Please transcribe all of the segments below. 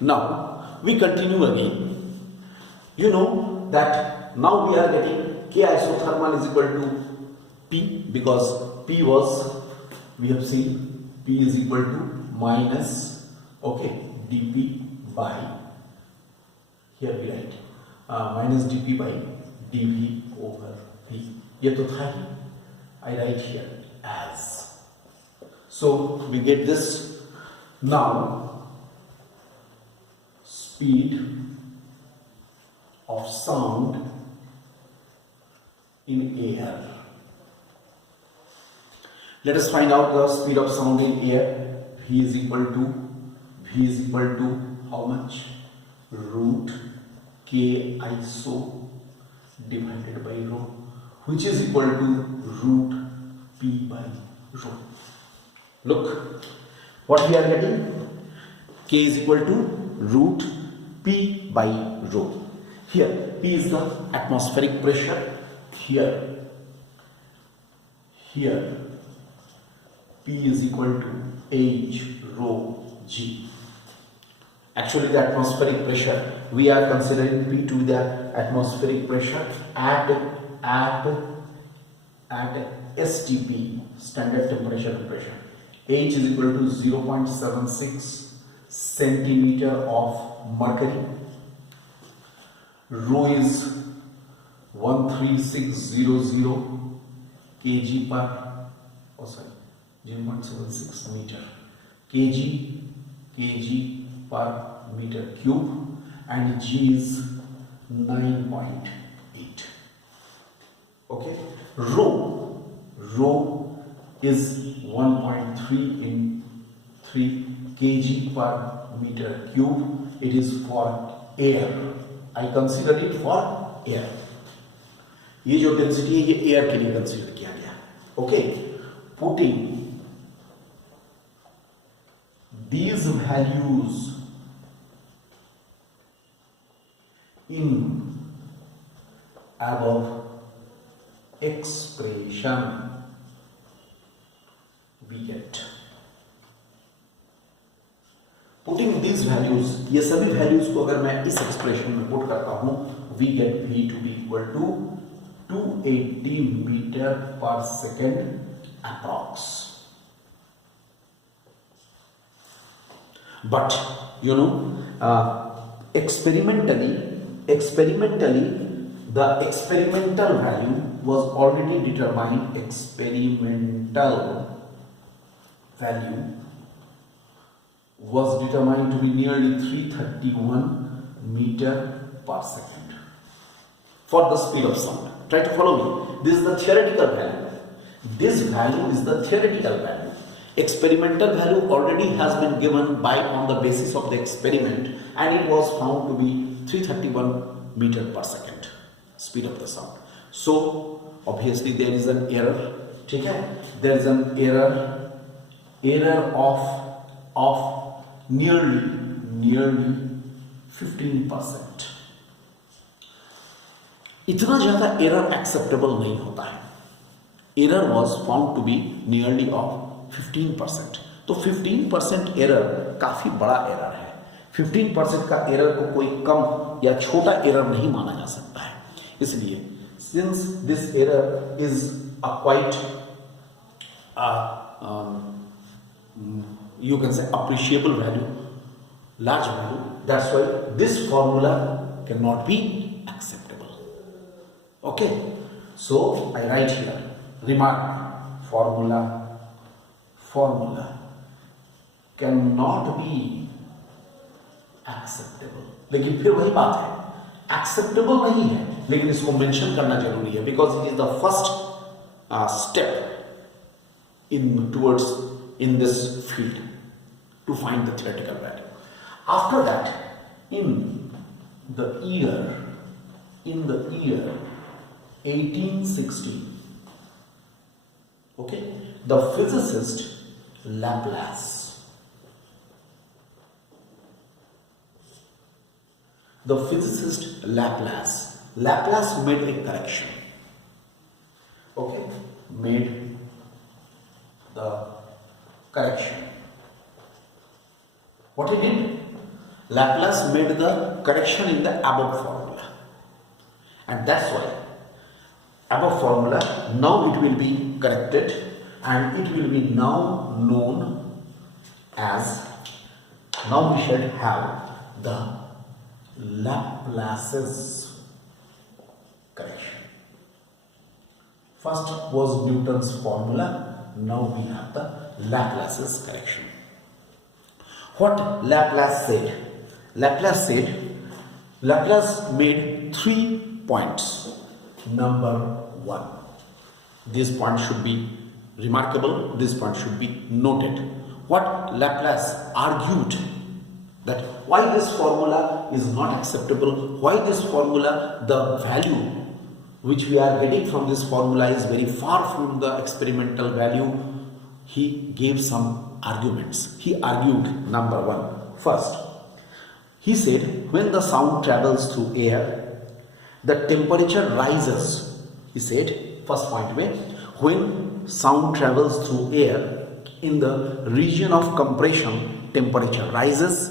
Now we continue again. You know that now we are getting K isothermal is equal to P, because P was, we have seen P is equal to minus, okay, dP by, here we write minus dP by dV over V. ये तो था ही, I write here as. So we get this. Now speed of sound in air. Let us find out the speed of sound in air. V is equal to how much? Root K iso divided by rho, which is equal to root P by rho. Look, what we are getting? K is equal to root P by rho. Here P is the atmospheric pressure. Here P is equal to H rho G. Actually, the atmospheric pressure, we are considering P to the atmospheric pressure at STP, standard temperature and pressure. H is equal to 0.76 centimeter of mercury. Rho is 13600 kg per, 0.76 meter, kg per meter cube, and G is 9.8. Okay, rho is 1.3 in 3 kg per meter cube. It is for air. I consider it for air. ये जो density है ये air के लिए consider किया गया. Okay, putting these values in above expression, we get, putting these values, ये सभी values को अगर मैं इस expression में put करता हूं, we get V to be equal to 280 meter per second approx. But you know, experimentally the experimental value was already determined. Experimental value was determined to be nearly 331 meter per second for the speed of sound. Try to follow me. This is the theoretical value. This value is the theoretical value. Experimental value already has been given by on the basis of the experiment, and it was found to be 331 meter per second speed of the sound. So obviously there is an error. Okay? There is an error of nearly 15%. इतना ज़्यादा error acceptable नहीं होता है. Error was found to be nearly of 15%. तो 15% error काफ़ी बड़ा error है. 15% का एरर को कोई कम या छोटा एरर नहीं माना जा सकता है. इसलिए since this error is a quite you can say appreciable value, large value, that's why this formula cannot be acceptable. Okay, so I write here, remark, formula cannot be acceptable. लेकिन फिर वही बात है, acceptable नहीं है, लेकिन इसको mention करना जरूरी है, because it is the first step in this field to find the theoretical value. After that, in the year 1860, okay, the physicist Laplace made a correction. Okay, made the correction. What he did? Laplace made the correction in the above formula, and that's why above formula now it will be corrected and it will be now known as, now we shall have the Laplace's correction. First was Newton's formula, now we have the Laplace's correction. What Laplace said? Laplace made 3 points. Number 1, this point should be remarkable, this point should be noted. What Laplace argued, that why this formula is not acceptable, why this formula, the value which we are getting from this formula is very far from the experimental value. He gave some arguments. He argued, number 1, first, he said when the sound travels through air, the temperature rises. He said, first point में, when sound travels through air, in the region of compression, temperature rises,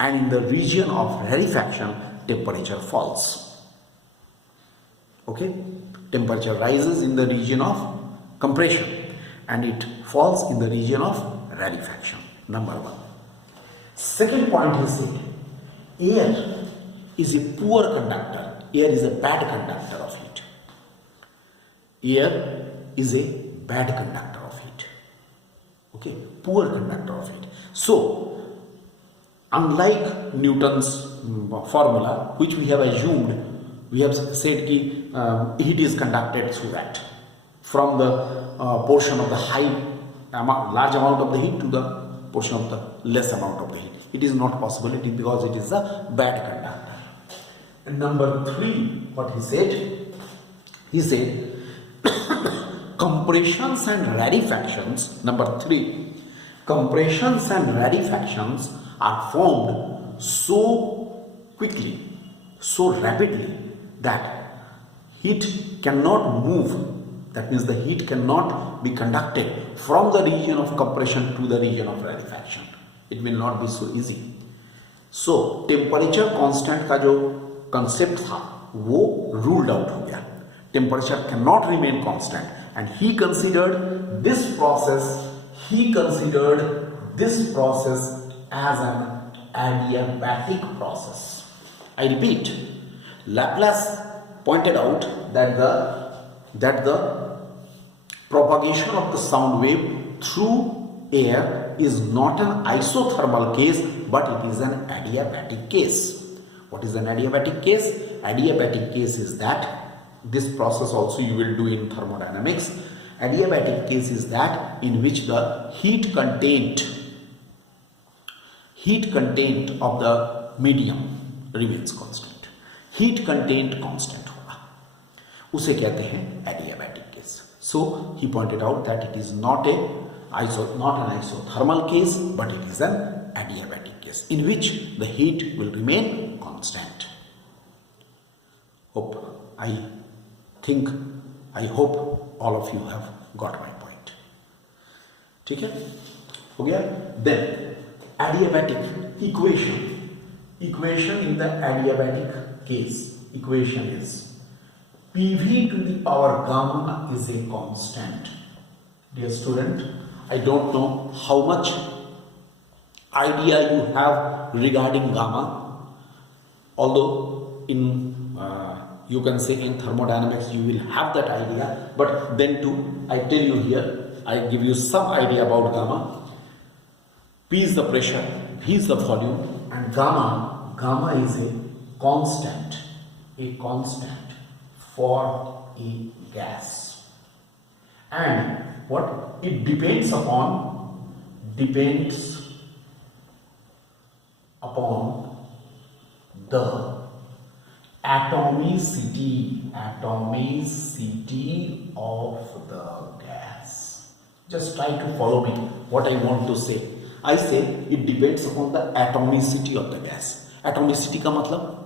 and in the region of rarefaction, temperature falls. Okay? Temperature rises in the region of compression, and it falls in the region of rarefaction. Number 1. Second point, he said, air is a poor conductor. Air is a bad conductor of heat. Air is a bad conductor of heat. Okay, poor conductor of heat. So, unlike Newton's formula, which we have assumed, we have said that heat is conducted through that, from the portion of the large amount of the heat to the portion of the less amount of the heat. It is not possible, because it is a bad conductor. And number 3, what he said? He said compressions and rarefactions, number 3, compressions and rarefactions are formed so quickly, so rapidly, that heat cannot move. That means the heat cannot be conducted from the region of compression to the region of rarefaction. It will not be so easy. So temperature constant का जो concept था वो ruled out हो गया. Temperature can not remain constant, and he considered this process as an adiabatic process. I repeat, Laplace pointed out that the propagation of the sound wave through air is not an isothermal case, but it is an adiabatic case. What is an adiabatic case? Adiabatic case is that, this process also you will do in thermodynamics. Adiabatic case is that in which the heat content of the medium remains constant. Heat content constant होगा, उसे कहते हैं adiabatic case. So he pointed out that it is not an isothermal case, but it is an adiabatic case in which the heat will remain constant. I hope all of you have got my point. ठीक है, हो गया. Then adiabatic equation in the adiabatic case, equation is PV to the power gamma is a constant. Dear student, I don't know how much idea you have regarding gamma, although in you can say in thermodynamics you will have that idea, but then too I tell you here, I give you some idea about gamma. P is the pressure, V is the volume, and gamma is a constant for a gas. And what it depends upon the atomicity of the gas. Just try to follow me what I want to say. I say it depends upon the atomicity of the gas. Atomicity का मतलब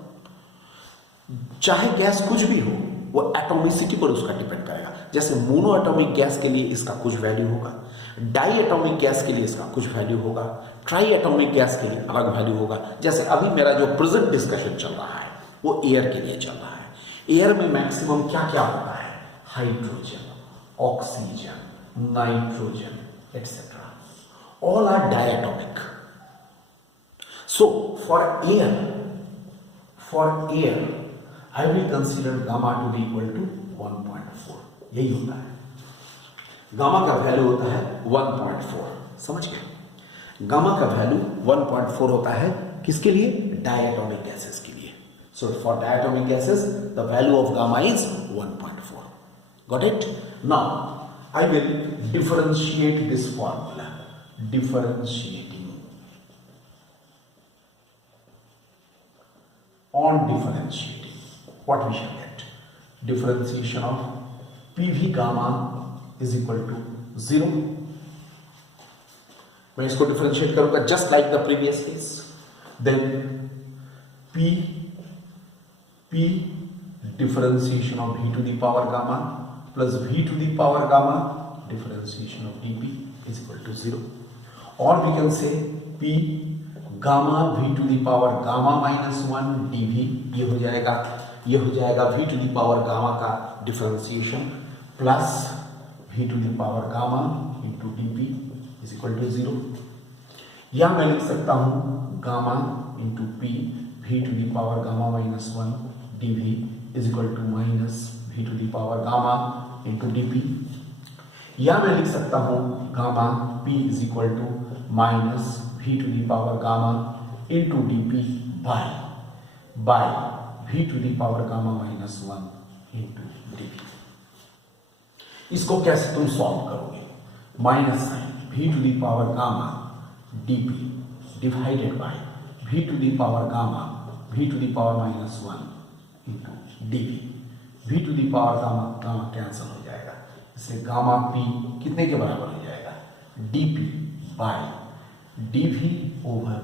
चाहे gas कुछ भी हो, वो atomicity पर उसका depend करेगा. जैसे मोनो एटॉमिक गैस के लिए इसका कुछ वैल्यू होगा, डाई एटॉमिक गैस के लिए इसका कुछ वैल्यू होगा, ट्राई एटॉमिक गैस के लिए अलग वैल्यू होगा। जैसे अभी मेरा जो प्रेजेंट डिस्कशन चल रहा है वो एयर के लिए चल रहा है। एयर में मैक्सिमम क्या क्या होता है? Hydrogen, oxygen, nitrogen et cetera, all are diatomic. So for air I will consider gamma to be equal to 1.4। यही होता है, गामा का वैल्यू होता है 1.4। समझ गए? गामा का वैल्यू 1.4 होता है किसके लिए? डायटोमिक गैसेस के लिए। So for diatomic gases the value of gamma is 1.4। Got it? Now I will differentiate this formula. Differentiating. On differentiating, what we shall get? Differentiation of PV gamma is equal to 0. मैं इसको differentiate करूंगा just like the previous case. Then P differentiation of v to the power gamma plus v to the power gamma differentiation of dp is equal to 0, or we can say p gamma v to the power gamma minus 1 dv, ये हो जाएगा v to the power gamma का differentiation plus v to the power gamma into dp is equal to 0, या मैं लिख सकता हूँ gamma into p v to the power gamma minus 1 dv is equal to minus v to the power gamma into dp, या मैं लिख सकता हूँ gamma p is equal to minus v to the power gamma into dp by v to the power gamma minus 1 into dp। इसको कैसे तुम solve करोगे? Minus sign v to the power gamma dp divided by v to the power gamma v to the power minus 1 into dp। v to the power gamma cancel हो जाएगा, इसलिए gamma p कितने के बराबर हो जाएगा? dp by dv over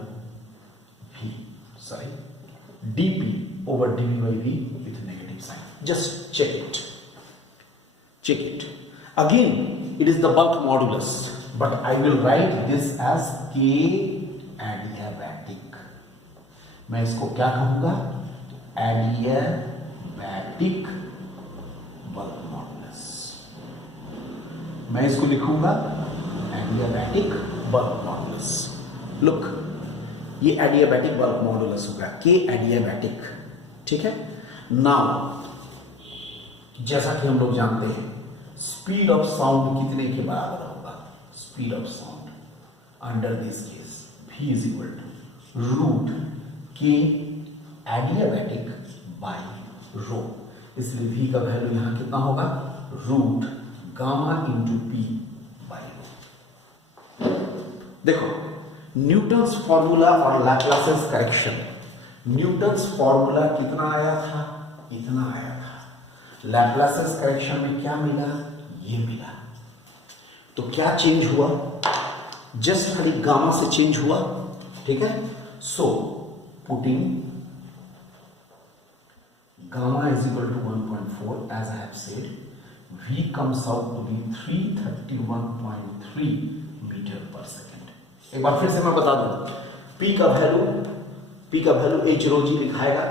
v, sorry dp over dv by v with negative sign. Just check it again, it is the bulk modulus, but I will write this as k adiabatic। मैं इसको क्या कहूंगा? adiabatic bulk modulus। मैं इसको लिखूंगा adiabatic bulk modulus. Look, ये adiabatic bulk modulus होगा, के एडियाबैटिक। ठीक है? नाउ जैसा कि हम लोग जानते हैं स्पीड ऑफ साउंड कितने के बराबर होगा? Speed of sound under this case v is equal to root के एडियाबैटिक बाय रो, इसलिए v का वैल्यू यहां कितना होगा? Root gamma into P by rho. देखो, न्यूटन्स फॉर्मूला और लैप्लासेस करेक्शन, न्यूटन्स फॉर्मूला कितना आया था? इतना आया था। लैप्लासेस करेक्शन में क्या मिला? ये मिला। तो क्या चेंज हुआ? जस्ट खाली गामा से चेंज हुआ। ठीक है? So putting gamma is equal to 1.4 as I have said, v comes out to be 331.3 metre पर सेकेंड। एक बार फिर से मैं बता दूं, p का वैल्यू h रो जी लिखाएगा,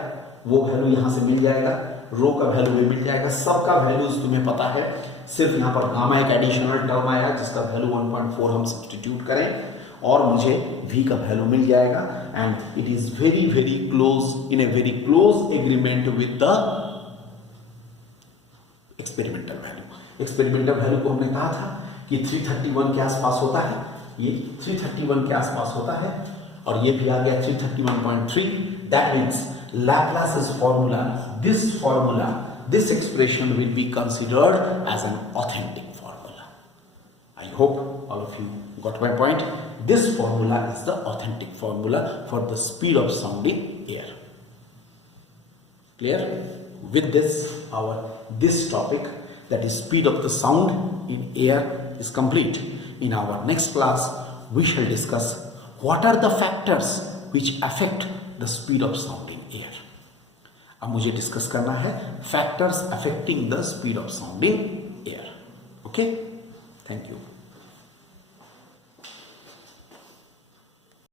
वो वैल्यू यहां से मिल जाएगा, रो का वैल्यू भी मिल जाएगा, सबका वैल्यूज तुम्हें पता है। सिर्फ यहां पर गामा एक एडिशनल टर्म आया जिसका वैल्यू 1.4 हम सब्स्टिट्यूट करें और मुझे v का वैल्यू मिल जाएगा, and it is very very close, in a very close agreement with the experimental value. Experimental value को हमने कहा था कि 331 के आसपास होता है, ये 331 के आसपास होता है, और ये भी आ गया 331.3। That means Laplace's formula, this expression will be considered as an authentic formula. I hope all of you got my point. This formula is the authentic formula for the speed of sound in air. Clear? With this, this topic, that is speed of the sound in air, is complete. In our next class, we shall discuss what are the factors which affect the speed of sound in air. अब मुझे discuss करना है factors affecting the speed of sound in air. Okay, thank you.